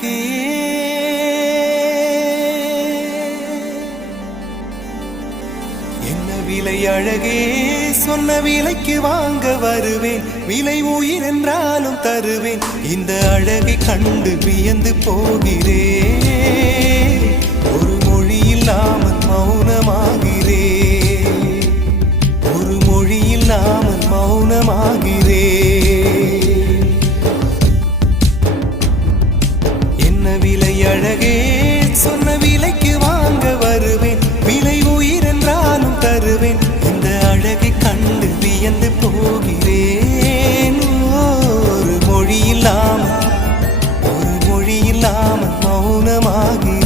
அழகே என்ன விலை அழகே சொன்ன விலைக்கு வாங்க வருவேன் விலை உயிர் என்றாலும் தருவேன் இந்த அழகை கண்டு வியந்து போகிறேன் ஒரு மொழி இல்லாமல் மௌனமாகிறேன் ஒரு மொழி இல்லாமல் மௌனமாகிறேன் என்ன விலை அழகே சொன்ன விலைக்கு வாங்க வருவேன் விலை உயிர் என்றாலும் தருவேன் இந்த அழகை கண்டு வியந்து போகிறேன் ஒரு மொழி இல்லாமல் மௌனமாகி